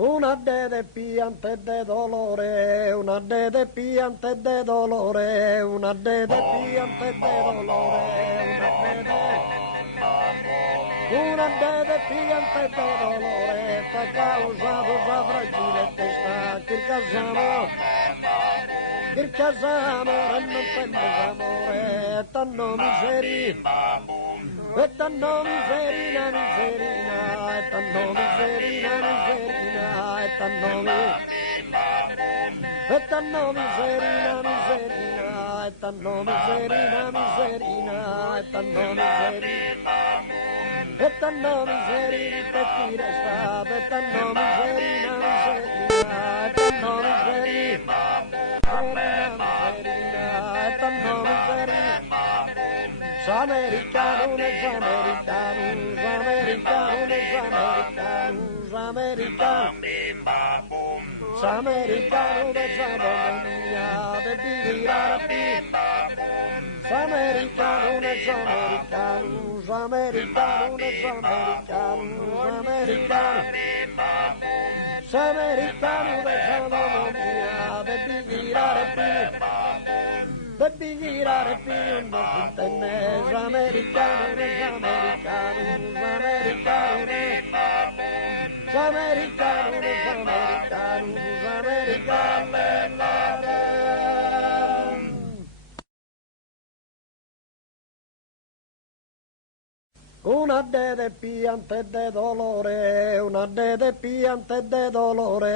Una de piante de dolore, una de piante de dolore, una de piante de dolore, una de piante de dolore, sta causato da fragile testa, che casamo, e non tennes amore, tanno miseri. E tanno miserina, miserina, e tanno miserina, miserina, e tanno miserina, miserina, e tanno miserina, miserina, e tanno miserina, e tanno miserina, per chi resta, e tanno miserina, miserina, e tanno miserina, miserina, e tanno miserina. Americanos, americanos, americanos, americanos, americanos, americanos de Sabonia, de Bigirapi, americanos, americanos, americanos, americanos, americanos, americanos de Sabonia, de Bigirapi. Baby, girare più non si intende, americano, americano, americano, americano, americano, americano. Una de piante de dolore, una de piante de dolore.